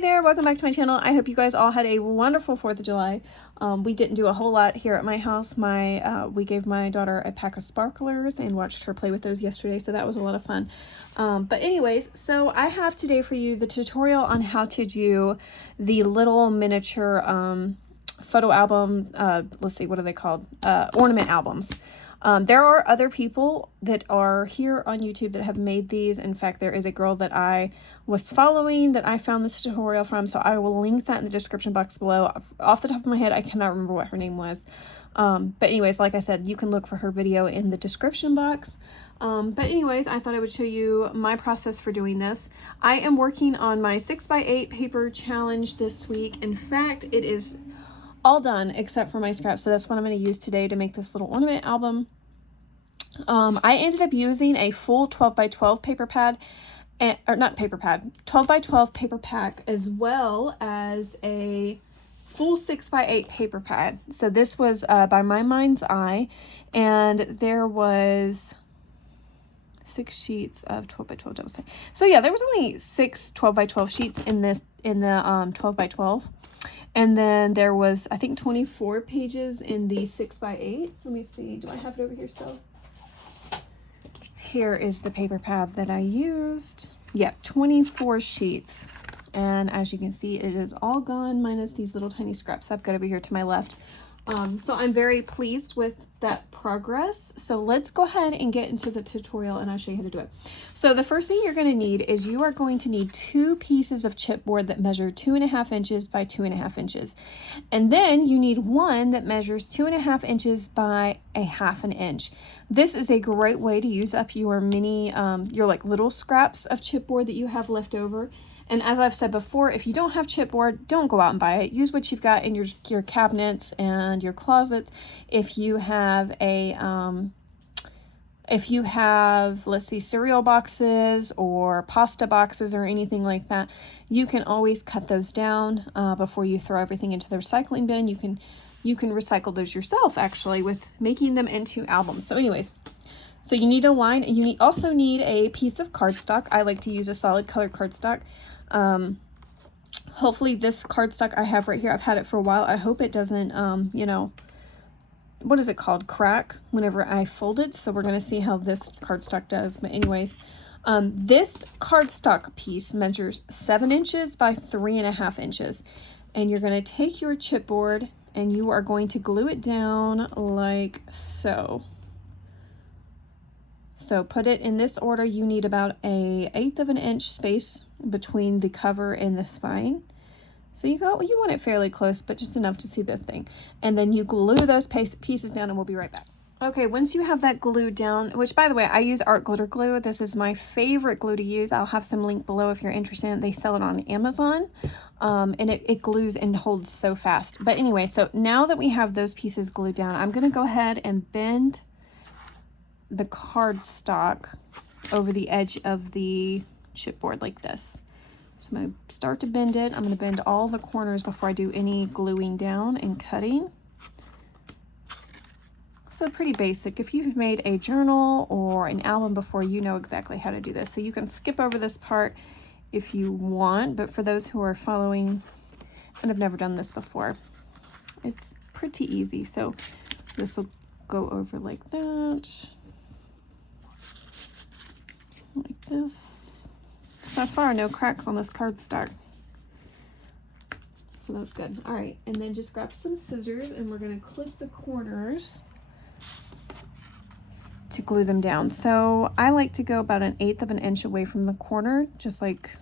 there, welcome back to my channel. I hope you guys all had a wonderful 4th of July. We didn't do a whole lot here at my house. We gave my daughter a pack of sparklers and watched her play with those yesterday, so that was a lot of fun. But anyways, so I have today for you the tutorial on how to do the little miniature photo album, let's see, what are they called? Ornament albums. There are other people that are here on YouTube that have made these. In fact, there is a girl that I was following that I found this tutorial from, so I will link that in the description box below. Off the top of my head, I cannot remember what her name was. But anyways, like I said, you can look for her video in the description box. But anyways, I thought I would show you my process for doing this. I am working on my 6x8 paper challenge this week. In fact, it is all done except for my scraps, so that's what I'm going to use today to make this little ornament album. I ended up using a full 12x12 paper pad, or not paper pad, 12x12 paper pack, as well as a full 6x8 paper pad. So this was by My Mind's Eye, and there was 6 sheets of 12x12, don't say. So yeah, there was only 6 12x12 sheets in the 12x12. And then there was, I think, 24 pages in the 6x8. Let me see. Do I have it over here still? Here is the paper pad that I used. Yeah, 24 sheets. And as you can see, it is all gone minus these little tiny scraps I've got over here to my left. So I'm very pleased with that progress. So let's go ahead and get into the tutorial and I'll show you how to do it. So the first thing you're going to need is you are going to need 2 pieces of chipboard that measure 2.5 inches by 2.5 inches. And then you need one that measures 2.5 inches by 1/2 inch. This is a great way to use up your mini, your like little scraps of chipboard that you have left over. And as I've said before, if you don't have chipboard, don't go out and buy it. Use what you've got in your cabinets and your closets. If you have let's see, cereal boxes or pasta boxes or anything like that, you can always cut those down before you throw everything into the recycling bin. You can recycle those yourself, actually, with making them into albums. So anyways, so you need a line, and you also need a piece of cardstock. I like to use a solid color cardstock. Hopefully this cardstock I have right here, I've had it for a while. I hope it doesn't, you know, what is it called? Crack whenever I fold it. So we're going to see how this cardstock does. But anyways, this cardstock piece measures 7 inches by 3.5 inches. And you're going to take your chipboard and you are going to glue it down like so. So put it in this order. You need about 1/8 inch space between the cover and the spine. So you want it fairly close, but just enough to see the thing. And then you glue those pieces down and we'll be right back. Okay, once you have that glued down, which by the way, I use art glitter glue. This is my favorite glue to use. I'll have some link below if you're interested. They sell it on Amazon. And it glues and holds so fast. But anyway, so now that we have those pieces glued down, I'm gonna go ahead and bend the cardstock over the edge of the chipboard like this. So I'm going to start to bend it. I'm going to bend all the corners before I do any gluing down and cutting. So pretty basic. If you've made a journal or an album before, you know exactly how to do this. So you can skip over this part if you want, but for those who are following and have never done this before, it's pretty easy. So this will go over like that. Like this. So far, no cracks on this cardstock. So that's good. All right, and then just grab some scissors and we're going to clip the corners to glue them down. So I like to go about 1/8 inch away from the corner, just like,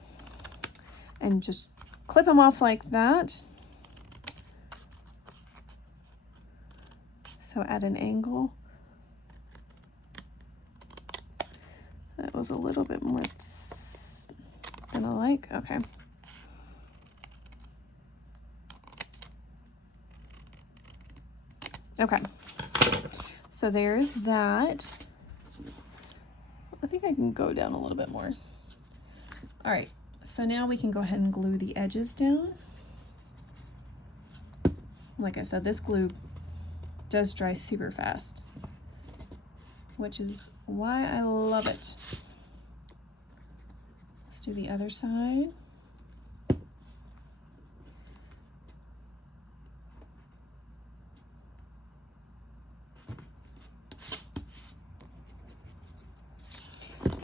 and just clip them off like that. So at an angle. That was a little bit more than I like. Okay. Okay. So there's that. I think I can go down a little bit more. All right. So now we can go ahead and glue the edges down. Like I said, this glue does dry super fast, which is why I love it. Let's do the other side.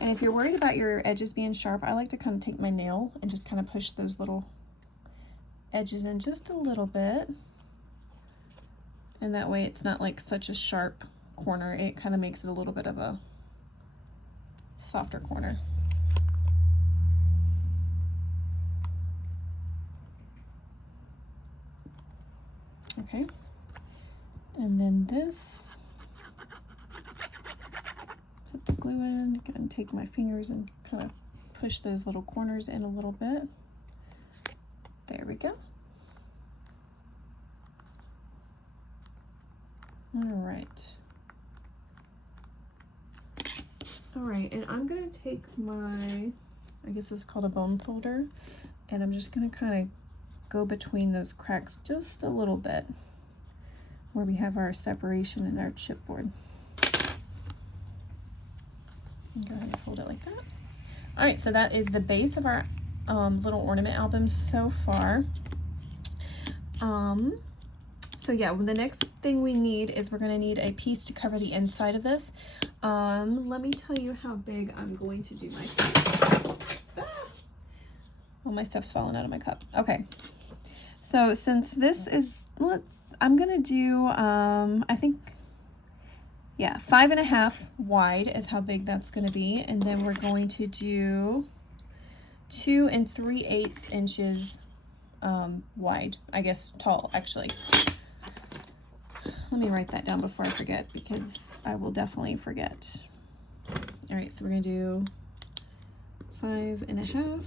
And if you're worried about your edges being sharp, I like to kind of take my nail and just kind of push those little edges in just a little bit. And that way it's not like such a sharp corner. It kind of makes it a little bit of a softer corner. Okay. And then this, put the glue in, and take my fingers and kind of push those little corners in a little bit. There we go. All right, and I'm gonna take my, I guess this is called a bone folder, and I'm just gonna kind of go between those cracks just a little bit where we have our separation in our chipboard. And go ahead and fold it like that. All right, so that is the base of our little ornament album so far. So yeah, well, the next thing we need is we're gonna need a piece to cover the inside of this. Let me tell you how big I'm going to do my piece. Well, my stuff's falling out of my cup. Okay, so since this is, I'm gonna do, I think, yeah, 5.5 wide is how big that's gonna be. And then we're going to do 2 3/8 inches wide, I guess tall actually. Let me write that down before I forget, because I will definitely forget. All right, so we're gonna do 5.5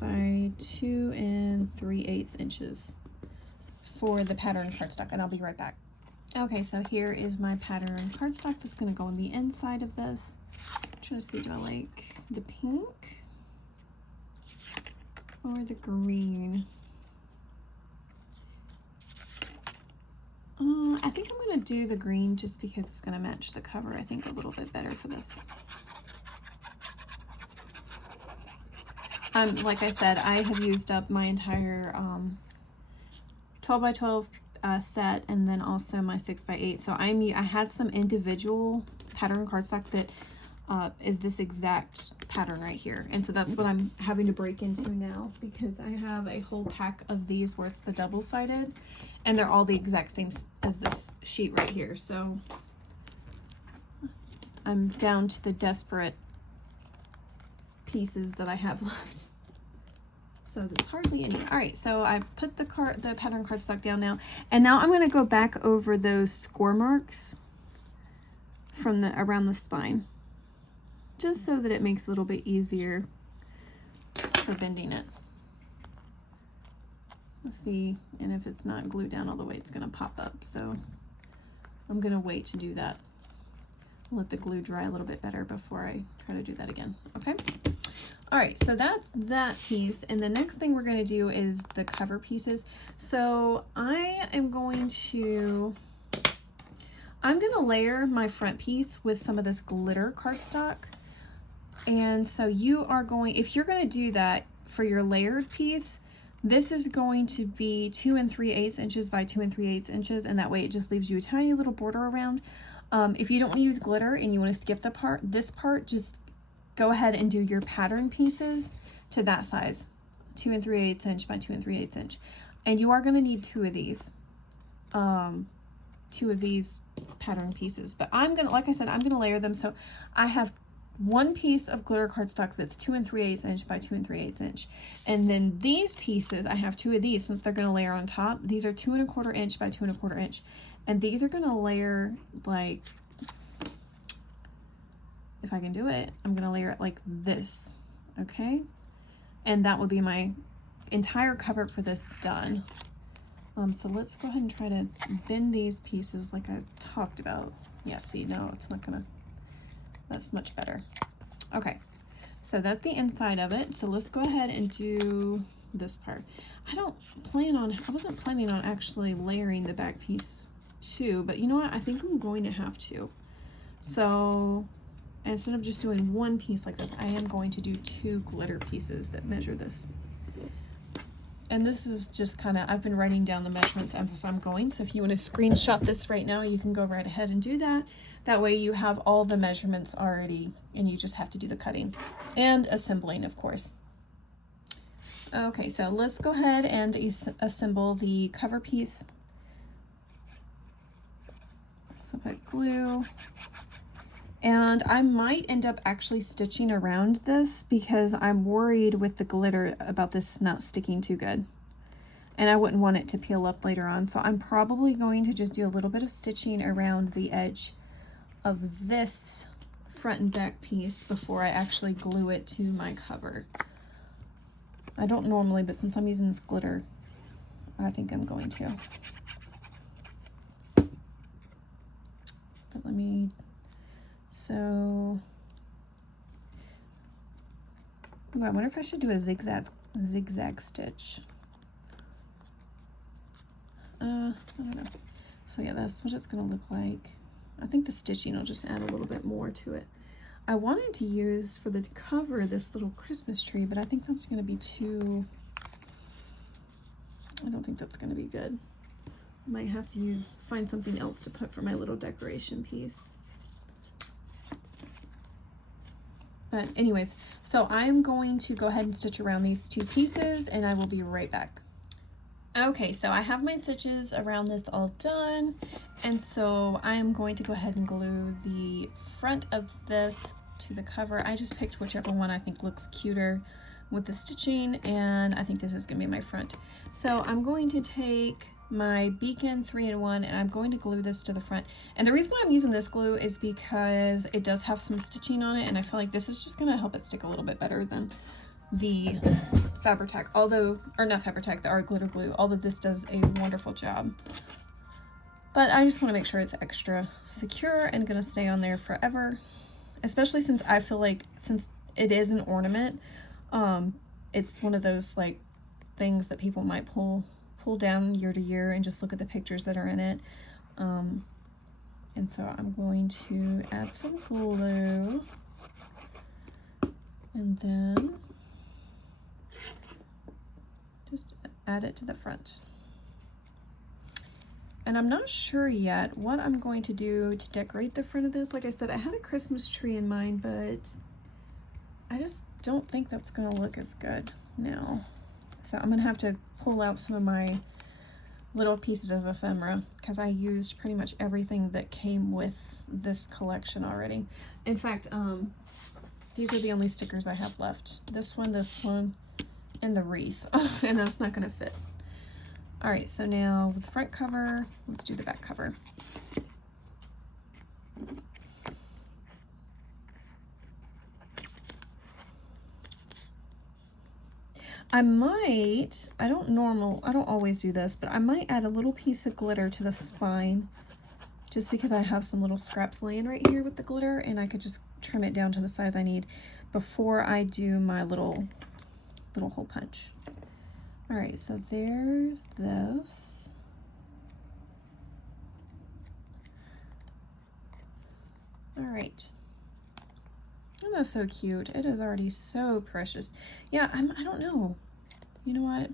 by 2 3/8 inches for the pattern cardstock, and I'll be right back. Okay, so here is my pattern cardstock that's gonna go on the inside of this. I'm trying to see, do I like the pink or the green? I think I'm gonna do the green just because it's gonna match the cover, I think, a little bit better for this. Like I said, I have used up my entire 12 by 12 set, and then also my 6 by 8. So I had some individual pattern cardstock that is this exact pattern right here, and so that's what I'm having to break into now, because I have a whole pack of these where it's the double-sided, and they're all the exact same as this sheet right here. So I'm down to the desperate pieces that I have left. So there's hardly any. All right, so I put the pattern cardstock down now, and now I'm going to go back over those score marks from around the spine, just so that it makes it a little bit easier for bending it. Let's see, and if it's not glued down all the way, it's going to pop up. So I'm going to wait to do that. Let the glue dry a little bit better before I try to do that again. Okay. All right, so that's that piece, and the next thing we're going to do is the cover pieces. So I'm going to layer my front piece with some of this glitter cardstock. And so you are going, if you're going to do that for your layered piece, this is going to be 2 3/8 inches by 2 3/8 inches, and that way it just leaves you a tiny little border around. If you don't want to use glitter and you want to skip this part, just go ahead and do your pattern pieces to that size, 2 3/8 inch by 2 3/8 inch. And you are going to need 2 of these pattern pieces. But like I said, I'm gonna layer them. So I have one piece of glitter cardstock that's 2 3/8 inch by 2 3/8 inch. And then these pieces, I have 2 of these, since they're gonna layer on top. These are 2 1/4 inch by 2 1/4 inch. And these are gonna layer like, if I can do it, I'm gonna layer it like this, okay? And that would be my entire cover for this done. So let's go ahead and try to bend these pieces like I talked about. Yeah, see, no, it's not gonna, that's much better. Okay, so that's the inside of it. So let's go ahead and do this part. I wasn't planning on actually layering the back piece too, but you know what? I think I'm going to have to. So instead of just doing one piece like this, I am going to do 2 glitter pieces that measure this. And this is just kind of, I've been writing down the measurements as I'm going. So if you want to screenshot this right now, you can go right ahead and do that. That way you have all the measurements already and you just have to do the cutting and assembling, of course. Okay, so let's go ahead and assemble the cover piece. So put glue. And I might end up actually stitching around this because I'm worried with the glitter about this not sticking too good. And I wouldn't want it to peel up later on. So I'm probably going to just do a little bit of stitching around the edge of this front and back piece before I actually glue it to my cover. I don't normally, but since I'm using this glitter, I think I'm going to. But let me... So, ooh, I wonder if I should do a zigzag stitch. I don't know. So yeah, that's what it's gonna look like. I think the stitching will just add a little bit more to it. I wanted to use for the cover this little Christmas tree, but I think that's gonna be too, I don't think that's gonna be good. I might have to find something else to put for my little decoration piece. But anyways, so I'm going to go ahead and stitch around these two pieces and I will be right back. Okay, so I have my stitches around this all done. And so I am going to go ahead and glue the front of this to the cover. I just picked whichever one I think looks cuter with the stitching, and I think this is gonna be my front. So I'm going to take my Beacon 3-in-1 and I'm going to glue this to the front. And the reason why I'm using this glue is because it does have some stitching on it, and I feel like this is just gonna help it stick a little bit better than the Fabri-Tac, although, or not Fabri-Tac, the art glitter glue, although this does a wonderful job. But I just want to make sure it's extra secure and gonna stay on there forever, especially since I feel like, since it is an ornament, it's one of those like things that people might pull down year to year and just look at the pictures that are in it. And so I'm going to add some glue and then just add it to the front. And I'm not sure yet what I'm going to do to decorate the front of this. Like I said, I had a Christmas tree in mind, but I just don't think that's gonna look as good now. So I'm gonna have to pull out some of my little pieces of ephemera because I used pretty much everything that came with this collection already. In fact, these are the only stickers I have left. This one, and the wreath. And that's not gonna fit. All right, so now with the front cover, let's do the back cover. I don't always do this, but I might add a little piece of glitter to the spine just because I have some little scraps laying right here with the glitter, and I could just trim it down to the size I need before I do my little hole punch. All right, so there's this. All right. Oh, that's so cute. It is already so precious. Yeah, I don't know. You know what?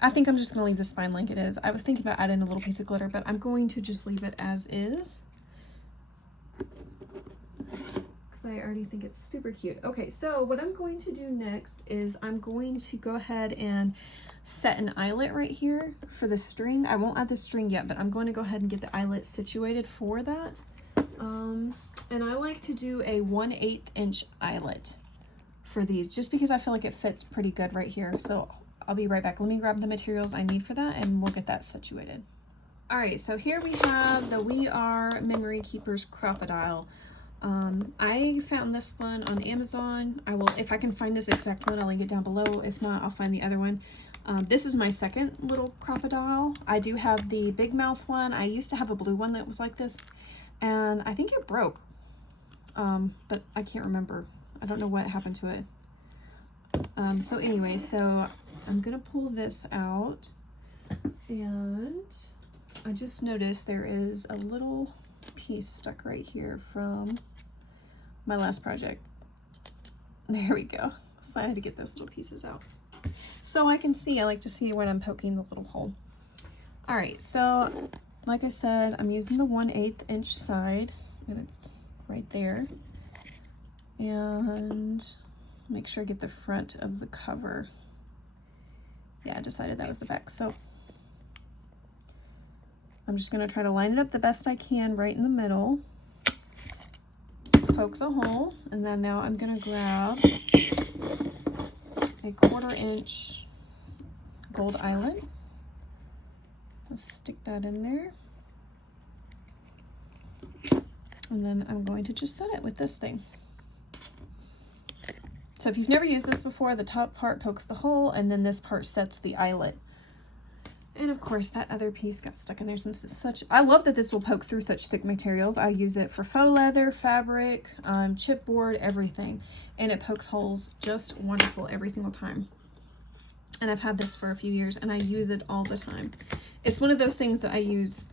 I think I'm just gonna leave the spine like it is. I was thinking about adding a little piece of glitter, but I'm going to just leave it as is, because I already think it's super cute. Okay, so what I'm going to do next is I'm going to go ahead and set an eyelet right here for the string. I won't add the string yet, but I'm going to go ahead and get the eyelet situated for that. And I like to do a 1/8 inch eyelet for these, just because I feel like it fits pretty good right here. So I'll be right back. Let me grab the materials I need for that and we'll get that situated. All right, so here we have the We Are Memory Keepers Crocodile. I found this one on Amazon. I will, if I can find this exact one, I'll link it down below. If not, I'll find the other one. This is my second little crocodile. I do have the big mouth one. I used to have a blue one that was like this, and I think it broke, but I can't remember. I don't know what happened to it. So anyway, so I'm gonna pull this out, and I just noticed there is a little piece stuck right here from my last project. There we go. So I had to get those little pieces out. so I can see. I like to see when I'm poking the little hole. All right, so like I said, I'm using the 1/8 inch side, and it's right there. And make sure I get the front of the cover. Yeah, I decided that was the back. So I'm just gonna try to line it up the best I can right in the middle. Poke the hole, and then now I'm gonna grab a 1/4 inch gold eyelet. Let's stick that in there. And then I'm going to just set it with this thing. So if you've never used this before, the top part pokes the hole, and then this part sets the eyelet. And of course that other piece got stuck in there since it's such, I love that this will poke through such thick materials. I use it for faux leather, fabric, chipboard, everything. And it pokes holes just wonderful every single time. And I've had this for a few years and I use it all the time. It's one of those things that I use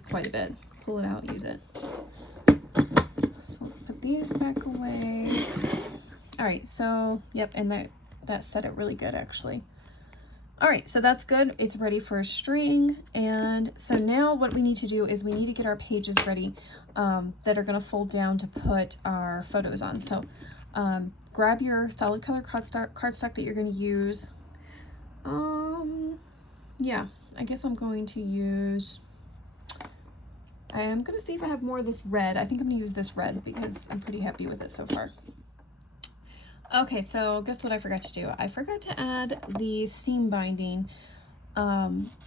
quite a bit. Pull it out, use it. So let's put these back away. All right, so, yep, and that set it really good actually. All right, so that's good. It's ready for a string. And so now what we need to do is we need to get our pages ready that are gonna fold down to put our photos on. So grab your solid color cardstock that you're gonna use. Yeah, I guess I'm going to use, I am gonna see if I have more of this red. I think I'm gonna use this red because I'm pretty happy with it so far. Okay, so guess what I forgot to do? I forgot to add the seam binding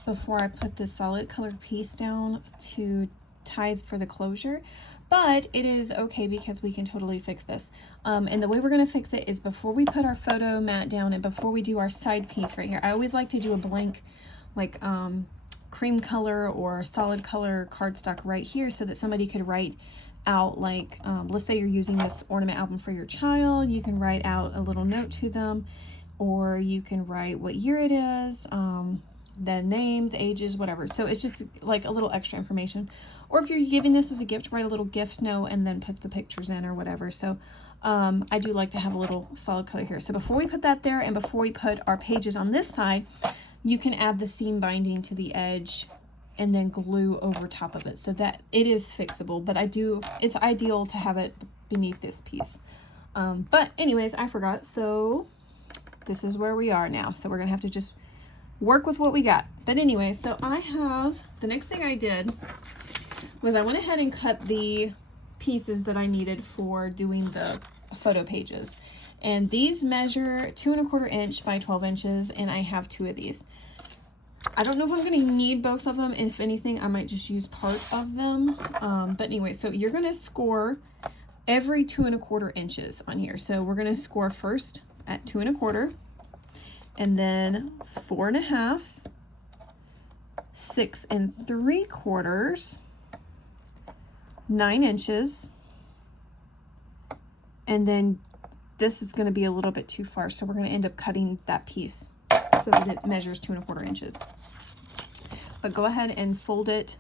before I put this solid colored piece down to tie for the closure, but it is okay because we can totally fix this. And the way we're gonna fix it is before we put our photo mat down and before we do our side piece right here. I always like to do a blank, like cream color or solid color cardstock right here so that somebody could write out, like let's say you're using this ornament album for your child, you can write out a little note to them, or you can write what year it is, the names, ages, whatever. So it's just like a little extra information. Or if you're giving this as a gift, write a little gift note and then put the pictures in or whatever. So I do like to have a little solid color here. So before we put that there and before we put our pages on this side, you can add the seam binding to the edge and then glue over top of it so that it is fixable. But it's ideal to have it beneath this piece. But anyways, I forgot. So this is where we are now. So we're gonna have to just work with what we got. But anyway, so the next thing I did was I went ahead and cut the pieces that I needed for doing the photo pages. And these measure 2 1/4 inch by 12 inches, and I have 2 of these. I don't know if I'm going to need both of them. If anything, I might just use part of them. But anyway, so you're going to score every 2 1/4 inches on here. So we're going to score first at 2 1/4, and then 4 1/2, 6 3/4, 9 inches, and then this is going to be a little bit too far, so we're going to end up cutting that piece so that it measures 2 1/4 inches. But go ahead and fold it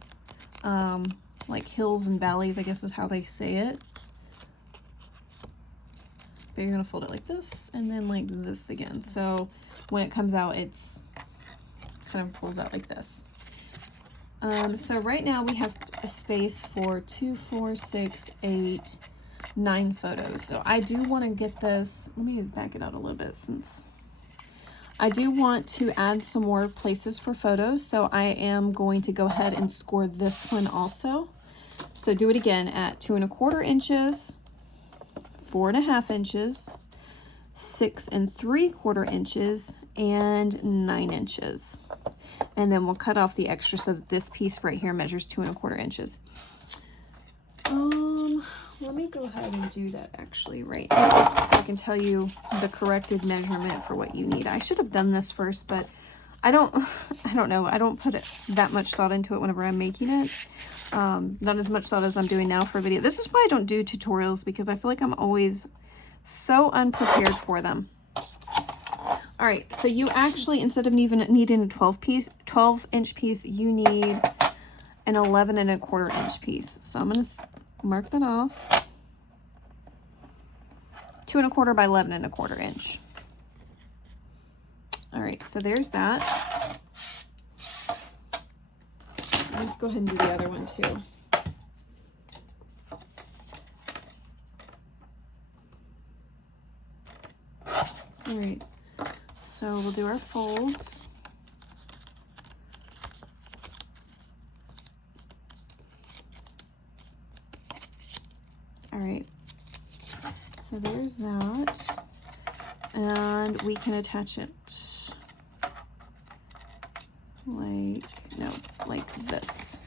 like hills and valleys, I guess is how they say it. But you're going to fold it like this and then like this again. So when it comes out, it's kind of folds out like this. So right now we have a space for 2, 4, 6, 8, 9 photos. So I do want to get this, let me just back it out a little bit since I do want to add some more places for photos. So I am going to go ahead and score this one also. So do it again at 2 1/4 inches, 4 1/2 inches, 6 3/4 inches, and 9 inches. And then we'll cut off the extra so that this piece right here measures 2 1/4 inches. Let me go ahead and do that actually right now so I can tell you the corrected measurement for what you need. I should have done this first, but I don't know. I don't put that much thought into it whenever I'm making it. Not as much thought as I'm doing now for a video. This is why I don't do tutorials, because I feel like I'm always so unprepared for them. All right, so you actually, instead of even needing a 12-inch piece, you need an 11 1/4 inch piece. So I'm gonna mark that off. 2 1/4 by 11 1/4 inch. All right, so there's that. Let's go ahead and do the other one too. All right, so we'll do our folds. All right, so there's that, and we can attach it like this,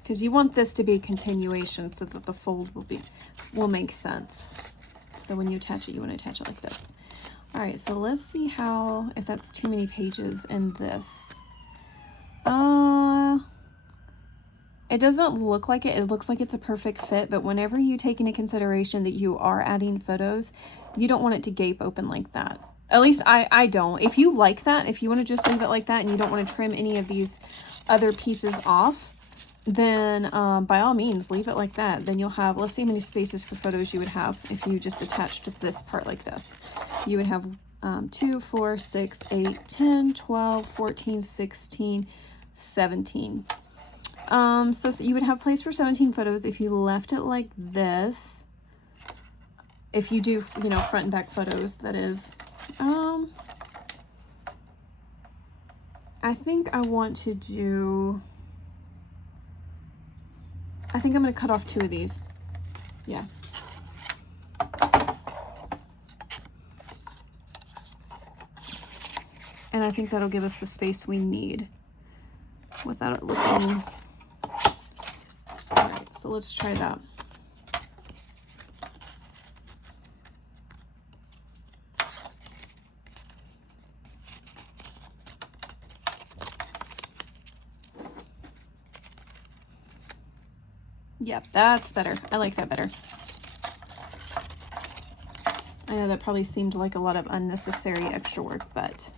because you want this to be a continuation so that the fold will make sense. So when you attach it, you want to attach it like this. All right, so let's see if that's too many pages in this. It doesn't look like it. It looks like it's a perfect fit, but whenever you take into consideration that you are adding photos, you don't want it to gape open like that. At least I don't. If you like that, if you want to just leave it like that and you don't want to trim any of these other pieces off, then by all means, leave it like that. Then you'll have, let's see how many spaces for photos you would have if you just attached this part like this. You would have 2, 4, 6, 8, 10, 12, 14, 16, 17. So you would have place for 17 photos if you left it like this. If you do, you know, front and back photos, that is. I think I want to do, I think I'm going to cut off 2 of these. Yeah. And I think that'll give us the space we need without it looking. All right, so let's try that. Yep, that's better. I like that better. I know that probably seemed like a lot of unnecessary extra work, but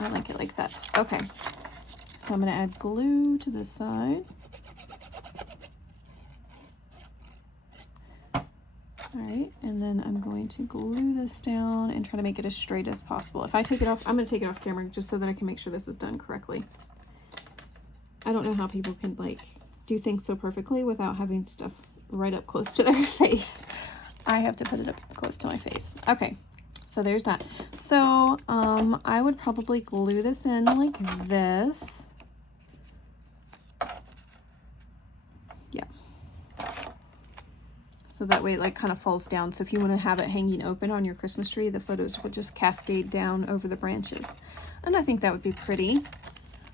I like it like that. Okay, so I'm going to add glue to this side. All right, and then I'm going to glue this down and try to make it as straight as possible. If I take it off, I'm going to take it off camera just so that I can make sure this is done correctly. I don't know how people can like do things so perfectly without having stuff right up close to their face. I have to put it up close to my face. Okay, so there's that. So I would probably glue this in like this. Yeah. So that way it like kind of falls down. So if you want to have it hanging open on your Christmas tree, the photos would just cascade down over the branches. And I think that would be pretty.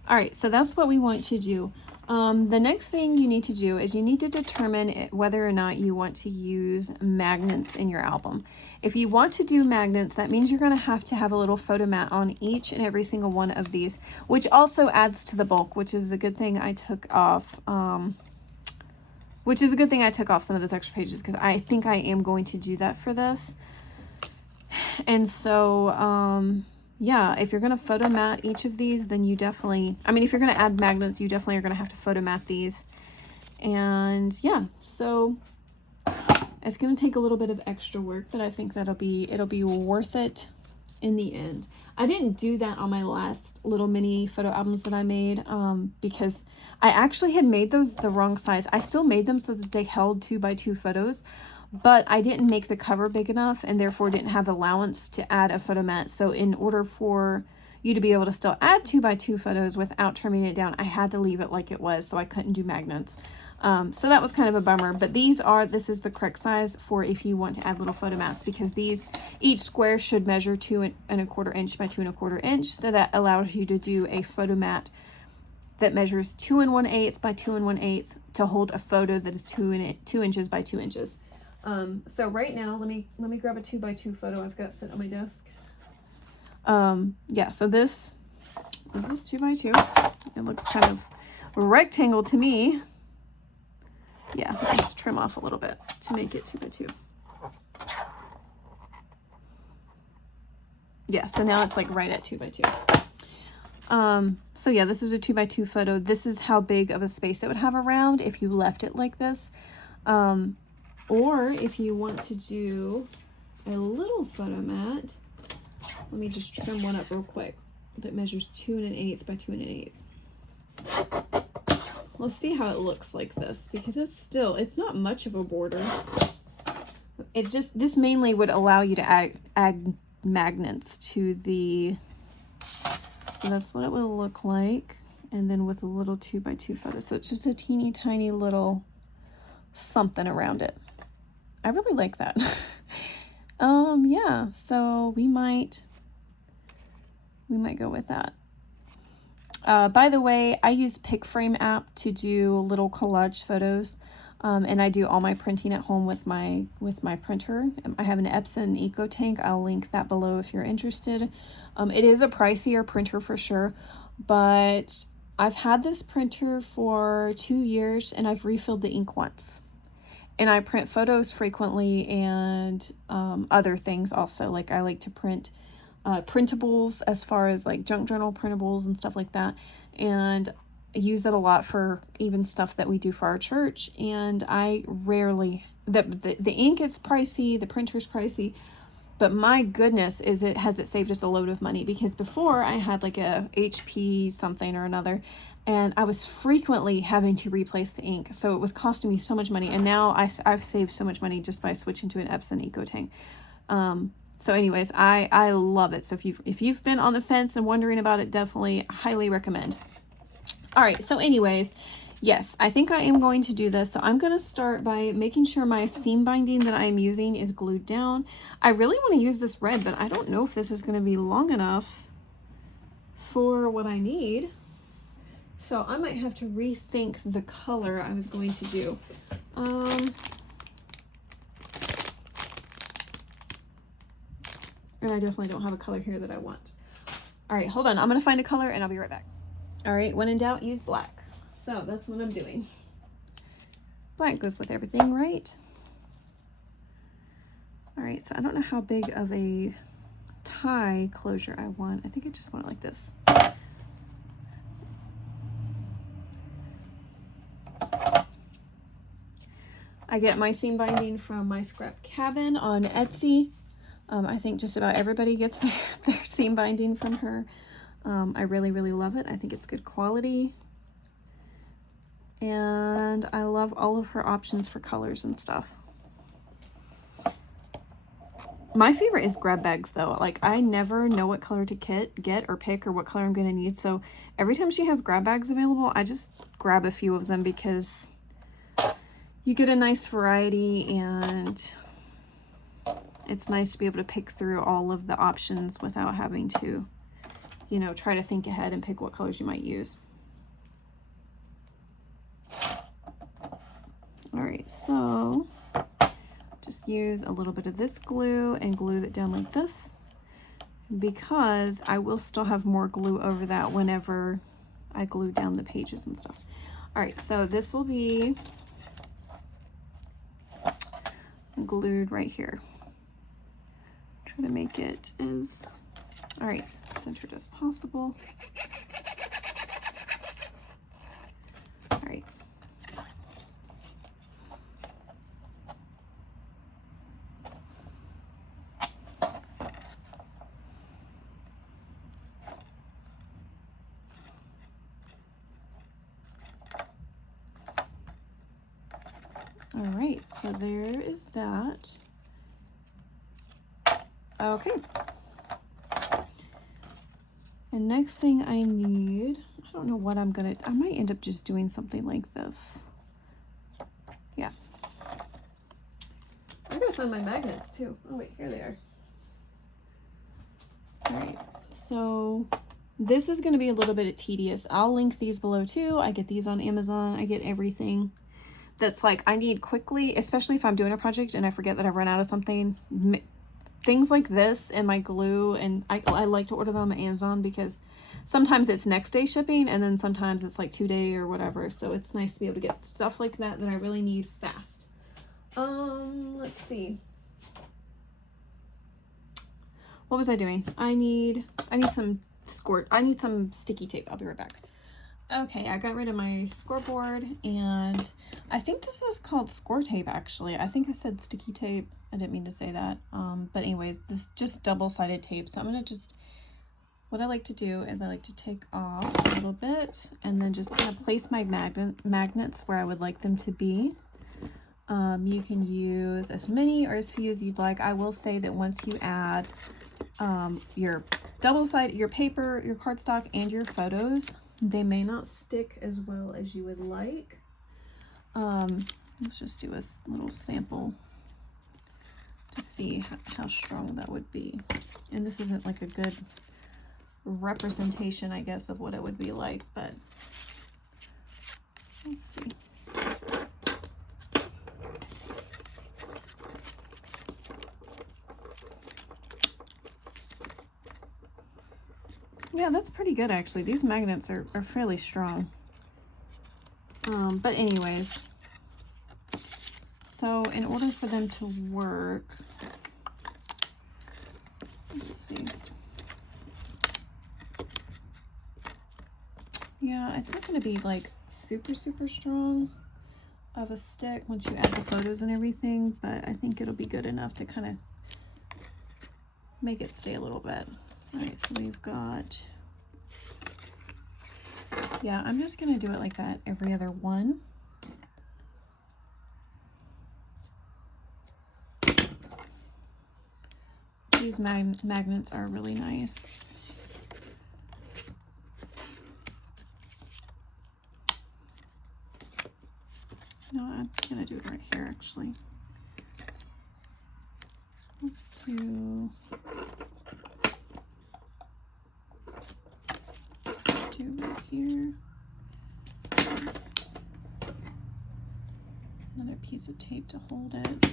All right, so that's what we want to do. The next thing you need to do is you need to determine whether or not you want to use magnets in your album. If you want to do magnets, that means you're going to have a little photo mat on each and every single one of these, which also adds to the bulk, which is a good thing I took off. Some of those extra pages because I think I am going to do that for this. And so, yeah, if you're going to photo mat each of these, then you definitely, I mean, if you're going to add magnets, you definitely are going to have to photo mat these. And yeah, so it's going to take a little bit of extra work, but I think it'll be worth it in the end. I didn't do that on my last little mini photo albums that I made because I actually had made those the wrong size. I still made them so that they held 2x2 photos, but I didn't make the cover big enough and therefore didn't have allowance to add a photo mat. So in order for you to be able to still add 2x2 photos without trimming it down, I had to leave it like it was, so I couldn't do magnets. So that was kind of a bummer, but this is the correct size for if you want to add little photo mats, because each square should measure 2 1/4 inch by 2 1/4 inch. So that allows you to do a photo mat that measures 2 1/8 by 2 1/8 to hold a photo that is 2 inches by 2 inches. So right now, let me grab a 2x2 photo I've got set on my desk. Yeah, so is this 2x2? It looks kind of rectangle to me. Yeah, I'll just trim off a little bit to make it 2x2. Yeah, so now it's like right at 2x2. So yeah, this is a 2x2 photo. This is how big of a space it would have around if you left it like this. Or if you want to do a little photo mat, Let me just trim one up real quick that measures 2 1/8 by 2 1/8. Let's see how it looks like this, because it's not much of a border. This mainly would allow you to add magnets to the, so that's what it will look like. And then with a little 2 by 2 photo. So it's just a teeny tiny little something around it. I really like that. Yeah, so we might go with that. By the way, I use PicFrame app to do little collage photos. And I do all my printing at home with my printer. I have an Epson EcoTank. I'll link that below if you're interested. It is a pricier printer for sure, but I've had this printer for 2 years and I've refilled the ink once. And I print photos frequently and other things also. Like I like to print printables as far as like junk journal printables and stuff like that. And I use it a lot for even stuff that we do for our church. And I rarely, the ink is pricey, the printer's pricey, but my goodness, has it saved us a load of money, because before I had like a HP something or another, and I was frequently having to replace the ink. So it was costing me so much money. And now I've saved so much money just by switching to an Epson EcoTank. So anyways, I love it. So if you've been on the fence and wondering about it, definitely highly recommend. All right, so anyways, yes, I think I am going to do this. So I'm going to start by making sure my seam binding that I'm using is glued down. I really want to use this red, but I don't know if this is going to be long enough for what I need. So I might have to rethink the color I was going to do. And I definitely don't have a color here that I want. All right, hold on. I'm going to find a color and I'll be right back. All right, when in doubt, use black. So that's what I'm doing. Black goes with everything, right? All right, so I don't know how big of a tie closure I want. I think I just want it like this. I get my seam binding from My Scrap Cabin on Etsy. I think just about everybody gets their seam binding from her. I really, really love it. I think it's good quality. And I love all of her options for colors and stuff. My favorite is grab bags though. Like I never know what color to get or pick or what color I'm going to need. So every time she has grab bags available, I just grab a few of them because you get a nice variety and it's nice to be able to pick through all of the options without having to, you know, try to think ahead and pick what colors you might use. All right, so just use a little bit of this glue and glue it down like this, because I will still have more glue over that whenever I glue down the pages and stuff. All right, so this will be glued right here. Try to make it as, all right, centered as possible. All right. All right, so there is that. Okay. And next thing I need, I don't know what I might end up just doing something like this. Yeah. I gotta find my magnets too. Oh wait, here they are. All right, so this is gonna be a little bit tedious. I'll link these below too. I get these on Amazon. I get everything that's like I need quickly, especially if I'm doing a project and I forget that I've run out of something. Things like this and my glue, and I like to order them on Amazon because sometimes it's next day shipping and then sometimes it's like 2-day or whatever. So it's nice to be able to get stuff like that I really need fast. Let's see. What was I doing? I need some sticky tape. I'll be right back. Okay, I got rid of my scoreboard, and I think this is called score tape, actually. I think I said sticky tape. I didn't mean to say that. But anyways, this is just double-sided tape. So I'm gonna just, what I like to do is I like to take off a little bit and then just kind of place my magnets where I would like them to be. You can use as many or as few as you'd like. I will say that once you add your double-sided, your paper, your cardstock, and your photos, they may not stick as well as you would like. Let's just do a little sample to see how strong that would be. And this isn't like a good representation, I guess, of what it would be like, but let's see. Yeah, that's pretty good, actually. These magnets are fairly strong. But anyways, so in order for them to work, let's see. Yeah, it's not going to be like super strong of a stick once you add the photos and everything, but I think it'll be good enough to kind of make it stay a little bit. All right, so we've got, yeah, I'm just going to do it like that every other one. These magnets are really nice. No, I'm going to do it right here, actually. Let's do right here. Another piece of tape to hold it.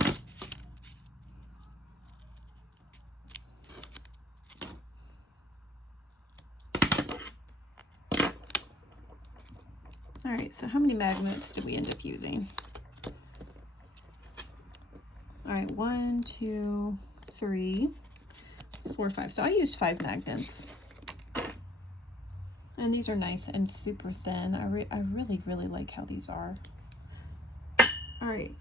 All right, so how many magnets did we end up using? All right, 1, 2, 3, 4, 5. So I used 5 magnets. And these are nice and super thin. I really like how these are. All right.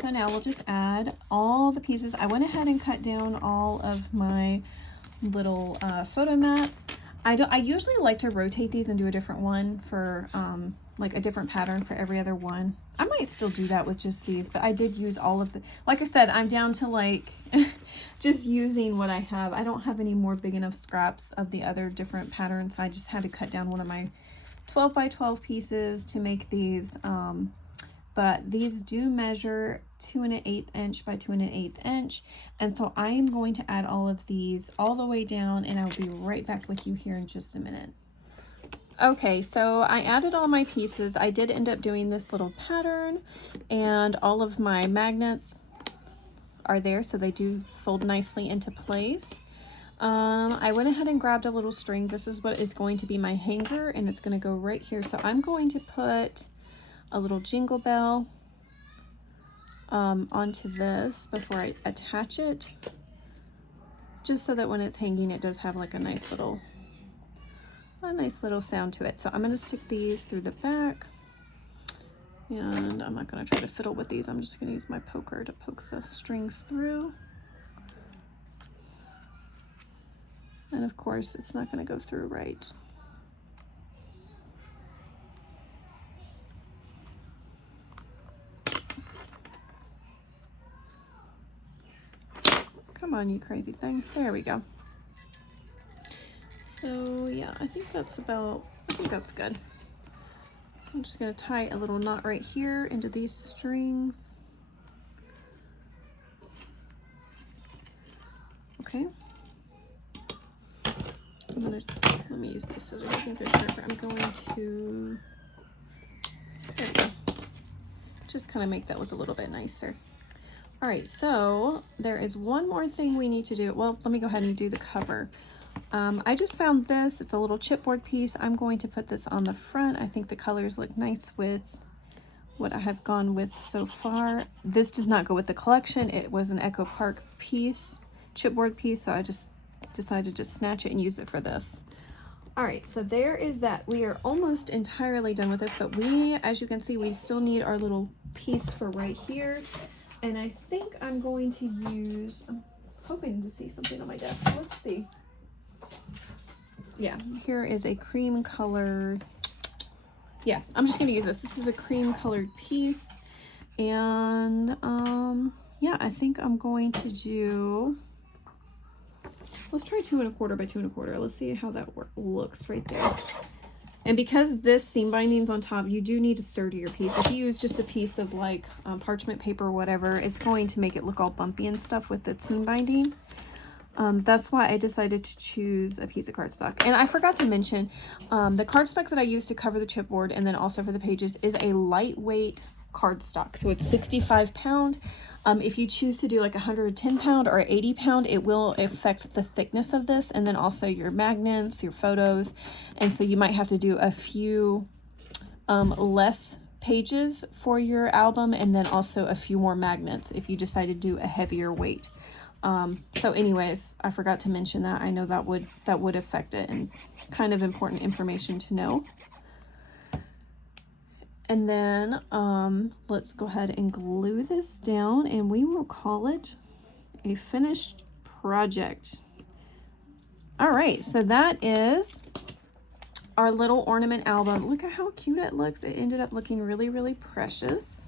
So now we'll just add all the pieces. I went ahead and cut down all of my little photo mats. I usually like to rotate these and do a different one for like a different pattern for every other one. I might still do that with just these, but I did use all of the, like I said, I'm down to like just using what I have. I don't have any more big enough scraps of the other different patterns. I just had to cut down one of my 12 by 12 pieces to make these. But these do measure 2 1/8 inch by 2 1/8 inch. And so I am going to add all of these all the way down, and I'll be right back with you here in just a minute. Okay, so I added all my pieces. I did end up doing this little pattern, and all of my magnets are there, so they do fold nicely into place. I went ahead and grabbed a little string. This is what is going to be my hanger, and it's going to go right here. So I'm going to put a little jingle bell onto this before I attach it, just so that when it's hanging it does have like a nice little sound to it. So I'm going to stick these through the back, and I'm not going to try to fiddle with these. I'm just going to use my poker to poke the strings through. And of course it's not going to go through right. Come on, you crazy thing. There we go. So yeah, I think that's good. So I'm just going to tie a little knot right here into these strings. Okay. Let me use these scissors. I think they're sharper. I'm going to, there we go. Just kind of make that look a little bit nicer. All right, so there is one more thing we need to do. Well, let me go ahead and do the cover. I just found this. It's a little chipboard piece. I'm going to put this on the front. I think the colors look nice with what I have gone with so far. This does not go with the collection. It was an Echo Park piece, chipboard piece, so I just decided to just snatch it and use it for this. All right, so there is that. We are almost entirely done with this, but we, as you can see, we still need our little piece for right here. And I think I'm going to use, I'm hoping to see something on my desk. Let's see. Yeah, here is a cream colored, yeah, I'm just going to use this. This is a cream colored piece. And yeah, I think I'm going to do, let's try 2 1/4 by 2 1/4. Let's see how that looks right there. And because this seam binding's on top, you do need a sturdier piece. If you use just a piece of like parchment paper or whatever, it's going to make it look all bumpy and stuff with the seam binding. That's why I decided to choose a piece of cardstock. And I forgot to mention, the cardstock that I use to cover the chipboard and then also for the pages is a lightweight cardstock. So it's 65 pound. If you choose to do like 110 pound or 80 pound, it will affect the thickness of this and then also your magnets, your photos. And so you might have to do a few less pages for your album and then also a few more magnets if you decide to do a heavier weight. So anyways, I forgot to mention that. I know that would affect it, and kind of important information to know. And then let's go ahead and glue this down and we will call it a finished project. All right, so that is our little ornament album. Look at how cute it looks. It ended up looking really, really precious.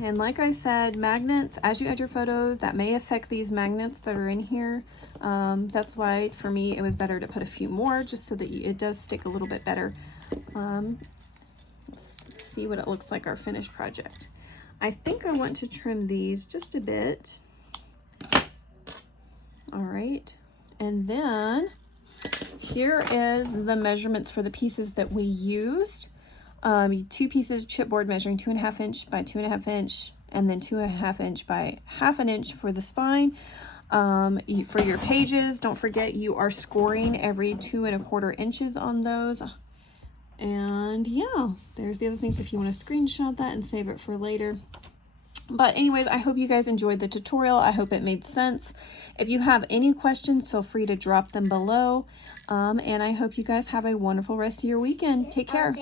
And like I said, magnets, as you add your photos, that may affect these magnets that are in here. That's why for me it was better to put a few more just so that it does stick a little bit better. Let's see what it looks like, our finished project. I think I want to trim these just a bit. All right, and then here is the measurements for the pieces that we used. 2 pieces of chipboard measuring 2.5 inch by 2.5 inch, and then 2.5 inch by 1/2 inch for the spine. For your pages, don't forget you are scoring every 2 1/4 inches on those. And yeah, there's the other things if you want to screenshot that and save it for later. But anyways, I hope you guys enjoyed the tutorial. I hope it made sense. If you have any questions, feel free to drop them below. And I hope you guys have a wonderful rest of your weekend. Take care.